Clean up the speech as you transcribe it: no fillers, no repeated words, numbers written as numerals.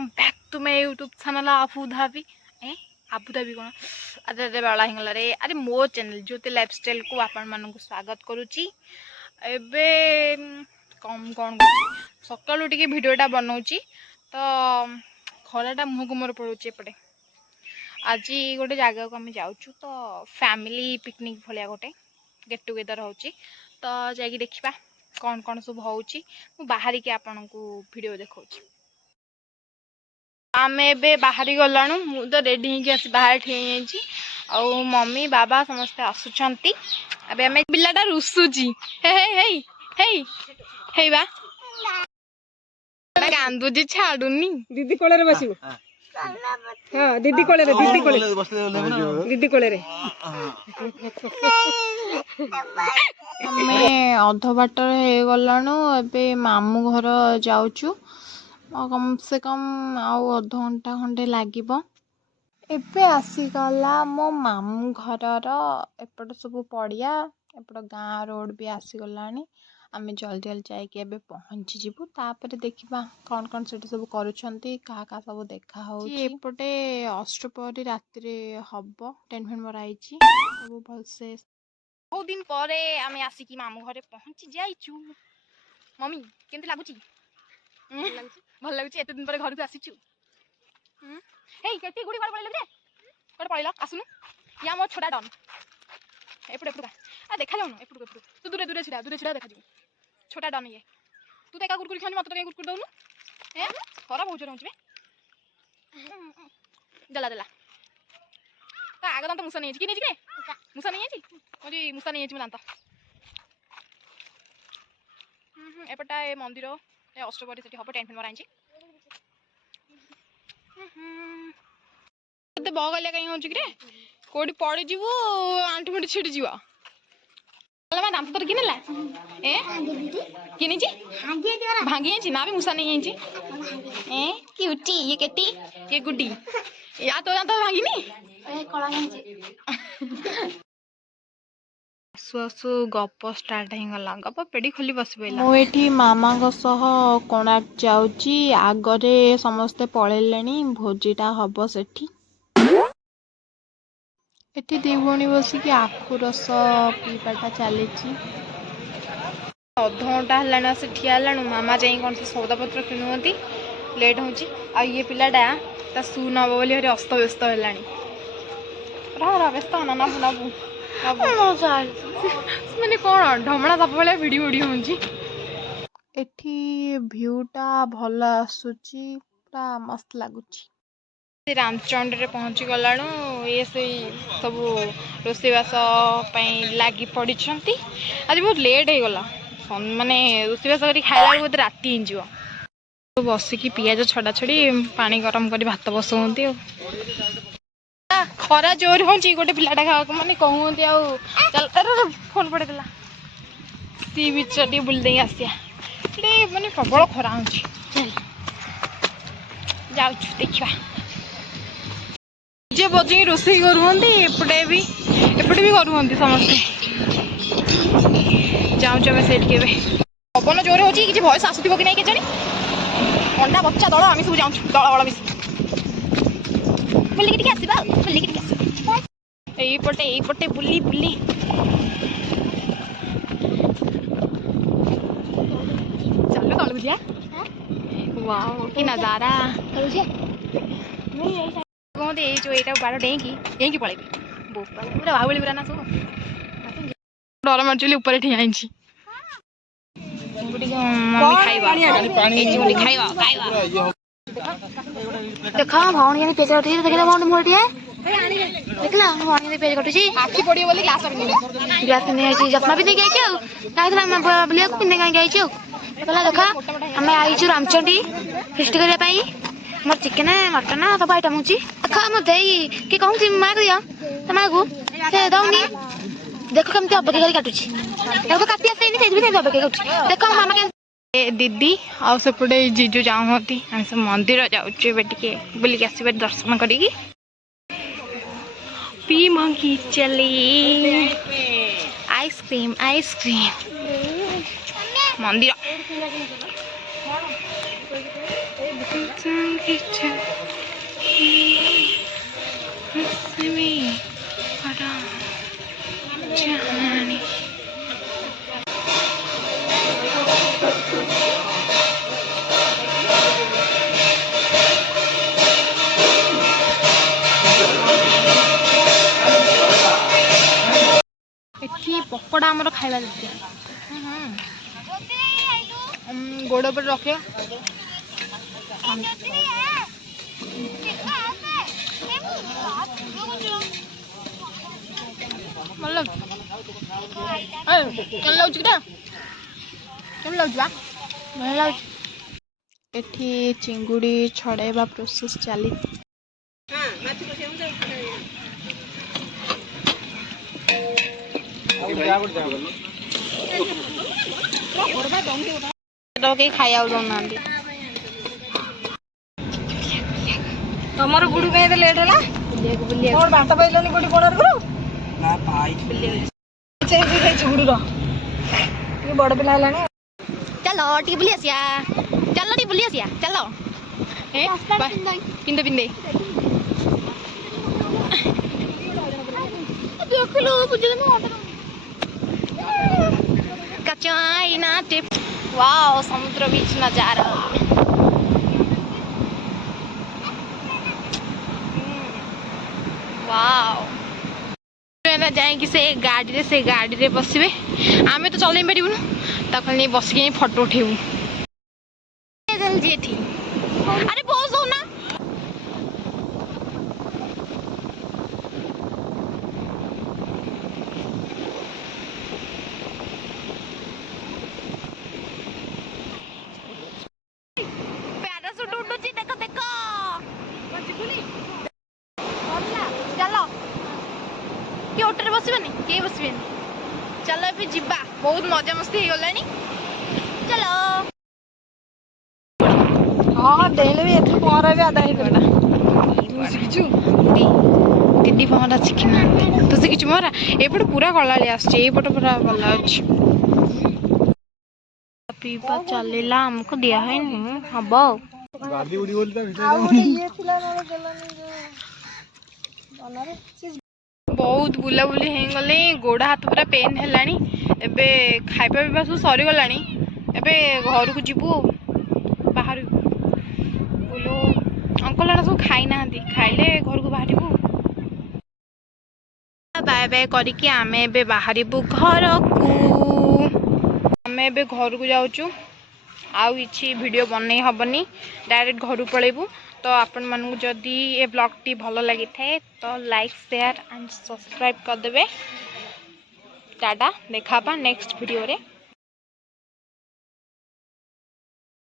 Welcome back to my YouTube channel Abu Dhabi Abu Dhabi कौन अरे अरे बाला हिंगला रे अरे मो चैनल ज्योति लाइफस्टाइल को आपण मानक स्वागत करुच्ची एबे कम कौन सकालू टिके वीडियोटा बनाऊँगी तो खराटा मुह को मोर पड़ुचे एपटे आज गोटे जगह को आम जाऊँ तो फैमिली पिकनिक भाया गोटे गेट टुगेदर होची तो जाकि देखा कौन कौन सब होची बाहर के आपन को वीडियो देखा आम ए बाहरी गलाणु मु तो रेडी होगी बाहर ठिया आउ मम्मी बाबा समस्ते आसुंच अबे आम पिलाटा रुसुची हे हे हे हे बा कांदुची छाड़ुनी दीदी कोले बसो हाँ दीदी कोले दीदी कोले आमे अध बाट गलाणु एबे मामू घर जाऊचु कम से कम आउ अध घंटा खंडे लागिबो एबे आसीगला मो मामू घरर एपट सब पड़िया एपट गाँ रोड भी आसीगलानी आमे जल्दी जल्दी जाइए एबे पहुँची जीवु तापर देखिबा कौन कौन सेठी सब करूछंती का सब देखा होची एपटे अष्टपहरी राति रे हबो टेंट फेंट मराइची सब भलसे बहुत दिन पर आमे आसिकी मामू घरे पहुँची जाइचु मम्मी केमती लागुची भल लगुच एत दिन पर घर को आसीचु हे केती गुडी कोड पळले रे कोड पळिलो आसुनु या मो छोटा डन एपड़ एपड़ आ देखा जाउनु एपड़ एपड़ तू दूरे दूरे छिड़ा देखा जिवु छोटा डन ये तू तो एका कुरकुरी खानी मत तो के कुरकुरी दउनु ए खरा बहुत जोर होची बे दला दला ता आगदन तो मुसा नहीं कि नहीं के मुसा नहीं है ओजी मुसा नहीं है जानता एपटा ए मंदिर ए अष्टपहरी सेठी हबो टेंट फेंट मराइची ते बगलिया कहीं होची रे कोडी पड़ी जीवो आंटी मिट छिड़ी जीवा वाला मैं दांत तर किनेला ए किनी जी भांगी जी ना भी मुसा नहीं है जी ए क्यूटी ये केटी ये गुड्डी या तो दांत भांगी नी ए कला जी आसु गप स्टार्ट होगा गप पेड़ी खोली बस मुझे मामा कोणार्क जाऊँगी आगरे समस्ते पलैले भोजीटा हम सेठी एटी दी भौणी बसिक आखु रस पीवाटा चली अध घंटा है ठिया मामा जा कौन से सौदापत्र किणुंती लेट हो ये पिलाटा सु नब बोली अस्त व्यस्त है व्यस्त ना नबू नबू मैंने कौन ढमणा साप भाया भिड़ी भिड़ी होठी भ्यूटा भल आसूची पूरा मस्त लगुच रामचंद्र रे पहुँची गलाणु ये से सब रोषेबास लगी पड़ी आज बहुत लेट हो गला माने रोषेबास कर खाला बेलू राति हो बसिकी पियाज छड़ा छड़ी पानी गरम कर भात बसौती खरा जोर हो गोटे पिलाटा खा माने कहते चल फोन पड़ेगा सी बीच बुल दे आसिया माने प्रबल खरा हो जाऊँ देखा जे बजे रोसे करुँच एपटे भी करुँच समस्ते जाऊँ से पवन जोर हो भयस आसुव कि नहीं के जानी अंडा बच्चा दल आम सब जाऊँ दल बल मिस बुलिक यहीपटे बुली बुली चलो तल बुझिया वाओ कि नजारा कहते ये जो यहाँ बाड़ डेंकी पलैबी पूरा बाहुबली पूरा ना सब डर मार्चुली ऊपर ठिया देखा भौणी पेज कटुची देखा भौणी मोटी देखला भौणी पेज कटुची आखि पड़ी बोली ग्लास नहीं जपना भी नहीं गई बुलिया को पिंधे कहीं गई कहला देखा आम आईचु रामचंडी फेस्ट करने मोर चिकेन मटन सब आइटम हो देखा मत किए कहूँ माँ को दिया तो माँ को से दौनी देख कमी अपेक्षा कर काटुची काटी आसे अपेक्षा कर देख मामा के दीदी आउ सेपटे जीजू जाऊँगी आम सब मंदिर जाऊँ टे बुलिक आस दर्शन करी पी मंगी चली आइसक्रीम मंदिर एठी पकोड़ा आमर खाइबा देते गोड़ पर रखे मतलब কেন লাগুଛି কিটা কেন লাଗୁଛି ବା ଭଲ ଲାଗୁଛି ଏଠି ଚିଙ୍ଗୁଡ଼ି ଛଡ଼େଇବା ପ୍ରୋସେସ୍ ଚାଲି କେହି ଖାଇବାକୁ ଦଉନାହାନ୍ତି ତମର ଗୁଡୁ ପାଇଁ ଏତେ ଲେଟ୍ ହେଲା କଣ ଭାତ ପାଇଲନି କୋଉଠି କୋଣର ଗୁରୁ ନା ପାଇ ଚେଞ୍ଜ ହେଇଯାଇଛି ଗୁଡୁର ଟିକେ ବଡ ପିଲା ହେଲାଣି चलो टी बुली आसिया चलो टी बुली आसिया चलो ए पिंदे पिंदे देख लो बुझे ना कचाई ना टिप वाओ समुद्र बीच नजारा वाओ ଯାଇକି ସେ ଗାଡ଼ିରେ ବସିବେ ଆମେ ତ ଚଲେଇ ପାରିବୁନି ତାକୁ ଖାଲି ବସିକି ଫଟୋ ଉଠେଇବୁ ଏଠି ଆରେ ବସ ହଉ ନା ପ୍ୟାରାସୁଟ ଉଡୁଛି ଦେଖ ଦେଖ ଚାଲ कि ऑटो बसबेनि के बसबेनि चलो ए जिबा बहुत मजा मस्ती हो गलानी चलो हाँ डेले भी एथु पहरा भी आधा ही करला तू शिखिचु दीदी पहरा शिखिना तू शिखिचु मोरा एपट पूरा गलाली आछे एपट पूरा गला अछि पीपा चलेला हमको दिया है नहीं हबो गाड़ी उड़ी बोलता आ गोटे ये थिला न गेलानी जो बनारे बहुत बुलाबुली होगले गोड़ हाथ पूरा पेन है एबे खाइबा पीवा सब सरीगला एबे घर को जीवु बाहर बोलो अंकल सब खाई ना खाइले घर को बाहर बाय बाय करके आम ए बाहर घर को आम ए घर को जाऊँ आउ किसी वीडियो बनई हेनी डायरेक्ट घर पलैबू तो आपण मानू जदि ये ब्लॉग टी भल लगी थाए तो लाइक शेयर एंड सब्सक्राइब करदे टाटा देखा नेक्स्ट वीडियो रे।